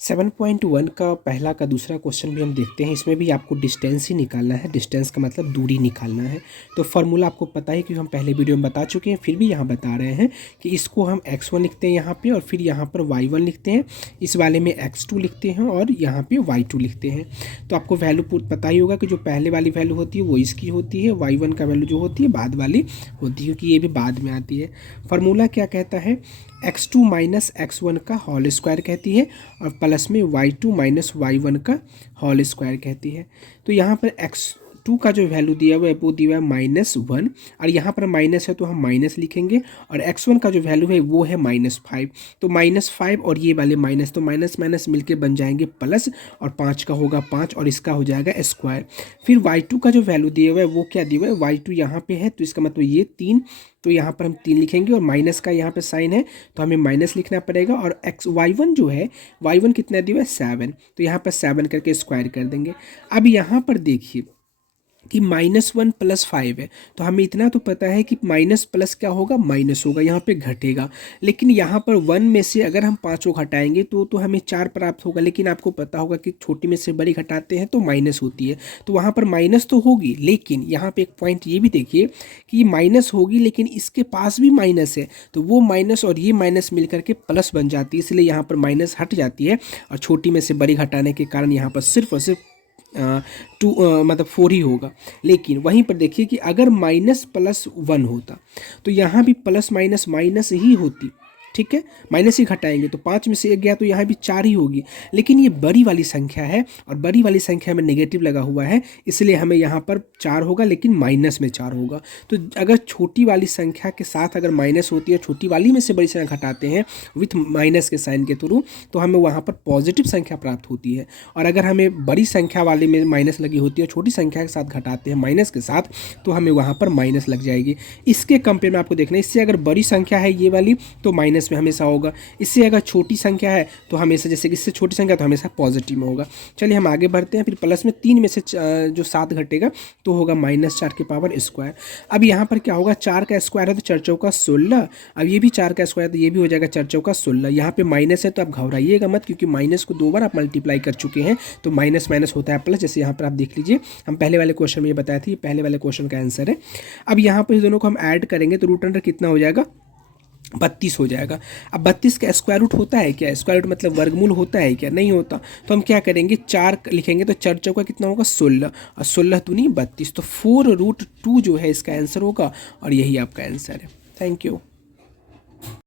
7.1 का पहला का दूसरा क्वेश्चन भी हम देखते हैं। इसमें भी आपको डिस्टेंस ही निकालना है। डिस्टेंस का मतलब दूरी निकालना है। तो फार्मूला आपको पता है कि हम पहले वीडियो में बता चुके हैं, फिर भी यहाँ बता रहे हैं कि इसको हम x1 लिखते हैं यहाँ पे, और फिर यहाँ पर y1 लिखते हैं, इस वाले में x2 लिखते हैं और यहाँ पे y2 लिखते हैं। तो आपको वैल्यू पता ही होगा कि जो पहले वाली वैल्यू होती है वो इसकी होती है, y1 का वैल्यू जो होती है बाद वाली होती है, क्योंकि ये भी बाद में आती है। फार्मूला क्या कहता है, x2 माइनस x1 का होल स्क्वायर कहती है, और प्लस में y2 माइनस y1 का होल स्क्वायर कहती है। तो यहाँ पर x2 का जो वैल्यू दिया हुआ है वो दिया हुआ है -1, और यहाँ पर माइनस है तो हम माइनस लिखेंगे, और x1 का जो वैल्यू है वो है -5। तो -5 और ये वाले माइनस, तो माइनस माइनस मिलके बन जाएंगे प्लस, और 5 का होगा 5 और इसका हो जाएगा स्क्वायर। फिर y2 का जो वैल्यू दिया हुआ है वो क्या दिया हुआ है, y2 यहाँ पे है तो इसका मतलब ये 3, तो यहाँ पर हम 3 लिखेंगे, और माइनस का यहाँ पे साइन है तो हमें माइनस लिखना पड़ेगा। और y1 जो है, y1 कितना दिया हुआ है 7, तो यहाँ पर 7 करके स्क्वायर कर देंगे। अब यहाँ पर देखिए कि -1 + 5 है, तो हमें इतना तो पता है कि माइनस प्लस क्या होगा, माइनस होगा, यहाँ पे घटेगा। लेकिन यहाँ पर 1 में से अगर हम 5 को घटाएंगे तो हमें 4 प्राप्त होगा। लेकिन आपको पता होगा कि छोटी में से बड़ी घटाते हैं तो माइनस होती है, तो वहाँ पर माइनस तो होगी। लेकिन यहाँ पे एक पॉइंट ये भी देखिए कि माइनस होगी लेकिन इसके पास भी माइनस है, तो वो माइनस और ये माइनस मिलकर के प्लस बन जाती है, इसलिए यहाँ पर माइनस हट जाती है, और छोटी में से बड़ी घटाने के कारण यहाँ पर सिर्फ और सिर्फ 2 मतलब 4 ही होगा। लेकिन वहीं पर देखिए कि अगर माइनस प्लस 1 होता तो यहाँ भी प्लस माइनस माइनस ही होती, ठीक है, माइनस ही घटाएंगे तो 5 में से 1 गया तो यहाँ भी 4 ही होगी। लेकिन ये बड़ी वाली संख्या है, और बड़ी वाली संख्या में नेगेटिव लगा हुआ है, इसलिए हमें यहाँ पर 4 होगा लेकिन माइनस में 4 होगा। तो अगर छोटी वाली संख्या के साथ अगर माइनस होती है, छोटी वाली में से बड़ी संख्या घटाते हैं विथ माइनस के साइन के थ्रू, तो हमें वहाँ पर पॉजिटिव संख्या प्राप्त होती है। और अगर हमें बड़ी संख्या वाले में माइनस लगी होती है, छोटी संख्या के साथ घटाते हैं माइनस के साथ, तो हमें वहाँ पर माइनस लग जाएगी। इसके कंपेयर में आपको देखना है, इससे अगर बड़ी संख्या है ये वाली तो माइनस में हमेशा होगा, इससे अगर छोटी संख्या है तो हमेशा, जैसे कि इससे छोटी संख्या तो हमेशा पॉजिटिव में होगा। चलिए हम आगे बढ़ते हैं। फिर प्लस में 3 में से जो 7 घटेगा तो होगा -4 की पावर स्क्वायर। अब यहाँ पर क्या होगा, 4 का स्क्वायर है तो 4 चौका 16, अब ये भी 4 का स्क्वायर है तो ये भी हो जाएगा 4 चौका 16। यहाँ पे माइनस है तो आप घबराइएगा मत, क्योंकि माइनस को 2 बार आप मल्टीप्लाई कर चुके हैं, तो माइनस माइनस होता है प्लस। जैसे यहाँ पर आप देख लीजिए, हम पहले वाले क्वेश्चन में ये बताया था, ये पहले वाले क्वेश्चन का आंसर है। अब यहाँ पर इस दोनों को हम ऐड करेंगे तो रूट अंडर कितना हो जाएगा, 32 हो जाएगा। अब 32 का स्क्वायर रूट होता है क्या, स्क्वायर रूट मतलब वर्गमूल होता है क्या, नहीं होता। तो हम क्या करेंगे, 4 लिखेंगे तो 4 चौका कितना होगा 16, और 16 दूनी 32, तो 4√2 जो है इसका आंसर होगा, और यही आपका आंसर है। Thank you.